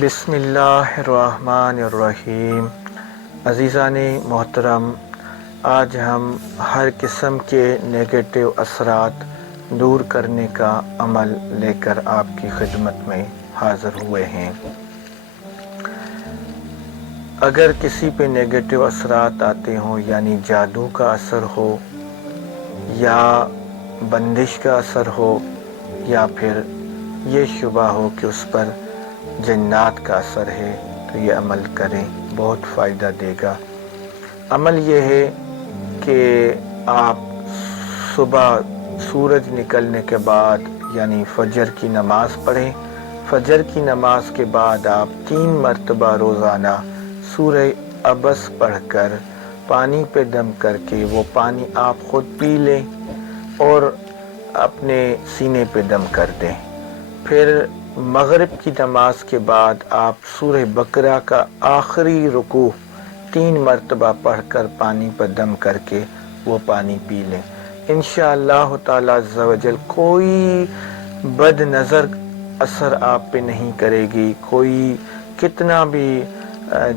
بسم اللہ الرحمن الرحیم۔ عزیزان محترم، آج ہم ہر قسم کے نیگیٹو اثرات دور کرنے کا عمل لے کر آپ کی خدمت میں حاضر ہوئے ہیں۔ اگر کسی پہ نیگیٹو اثرات آتے ہوں، یعنی جادو کا اثر ہو یا بندش کا اثر ہو یا پھر یہ شبہ ہو کہ اس پر جنات کا اثر ہے، تو یہ عمل کریں، بہت فائدہ دے گا۔ عمل یہ ہے کہ آپ صبح سورج نکلنے کے بعد یعنی فجر کی نماز پڑھیں۔ فجر کی نماز کے بعد آپ 3 مرتبہ روزانہ سورہ عبس پڑھ کر پانی پہ دم کر کے وہ پانی آپ خود پی لیں اور اپنے سینے پہ دم کر دیں۔ پھر مغرب کی نماز کے بعد آپ سورہ بقرہ کا آخری رکوع 3 مرتبہ پڑھ کر پانی پر دم کر کے وہ پانی پی لیں۔ انشاءاللہ تعالی عز و جل کوئی بد نظر اثر آپ پہ نہیں کرے گی۔ کوئی کتنا بھی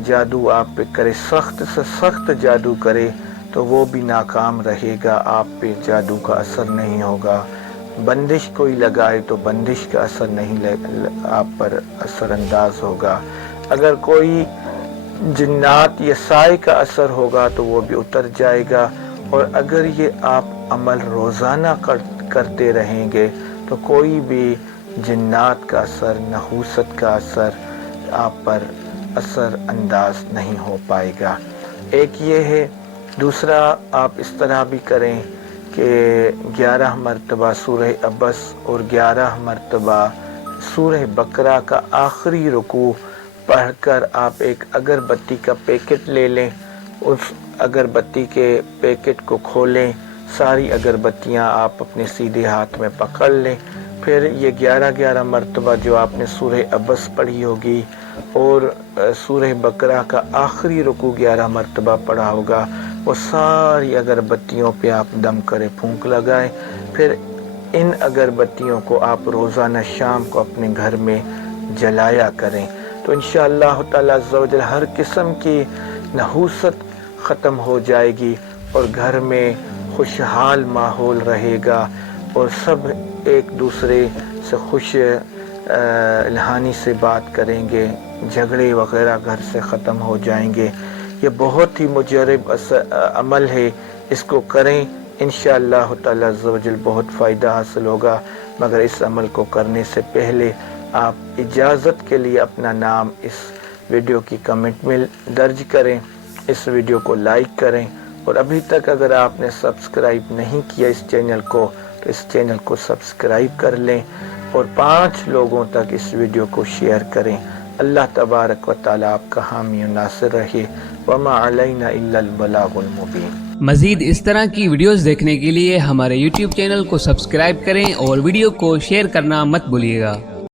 جادو آپ پہ کرے، سخت سے سخت جادو کرے، تو وہ بھی ناکام رہے گا، آپ پہ جادو کا اثر نہیں ہوگا۔ بندش کوئی لگائے تو بندش کا اثر نہیں آپ پر اثر انداز ہوگا۔ اگر کوئی جنات یا سائے کا اثر ہوگا تو وہ بھی اتر جائے گا۔ اور اگر یہ آپ عمل روزانہ کرتے رہیں گے تو کوئی بھی جنات کا اثر، نحوست کا اثر آپ پر اثر انداز نہیں ہو پائے گا۔ ایک یہ ہے۔ دوسرا، آپ اس طرح بھی کریں کہ 11 مرتبہ سورہ عبس اور 11 مرتبہ سورہ بقرہ کا آخری رکوع پڑھ کر آپ ایک اگربتی کا پیکٹ لے لیں، اس اگربتی کے پیکٹ کو کھولیں، ساری اگربتیاں آپ اپنے سیدھے ہاتھ میں پکڑ لیں۔ پھر یہ 11 مرتبہ جو آپ نے سورہ عبس پڑھی ہوگی اور سورہ بقرہ کا آخری رکوع 11 مرتبہ پڑھا ہوگا، وہ ساری اگربتیوں پہ آپ دم کرے پھونک لگائیں۔ پھر ان اگربتیوں کو آپ روزانہ شام کو اپنے گھر میں جلایا کریں، تو انشاءاللہ تعالی عز و جل ہر قسم کی نحوست ختم ہو جائے گی اور گھر میں خوشحال ماحول رہے گا اور سب ایک دوسرے سے خوش الہانی سے بات کریں گے، جھگڑے وغیرہ گھر سے ختم ہو جائیں گے۔ یہ بہت ہی مجرب عمل ہے، اس کو کریں، انشاءاللہ تعالی عز و جل بہت فائدہ حاصل ہوگا۔ مگر اس عمل کو کرنے سے پہلے آپ اجازت کے لیے اپنا نام اس ویڈیو کی کمنٹ میں درج کریں، اس ویڈیو کو لائک کریں، اور ابھی تک اگر آپ نے سبسکرائب نہیں کیا اس چینل کو تو اس چینل کو سبسکرائب کر لیں اور 5 لوگوں تک اس ویڈیو کو شیئر کریں۔ اللہ تبارک و تعالی آپ کا حامی و ناصر رہے۔ وما علینا الا البلاغ المبین۔ مزید اس طرح کی ویڈیوز دیکھنے کے لیے ہمارے YouTube چینل کو سبسکرائب کریں اور ویڈیو کو شیئر کرنا مت بھولیے گا۔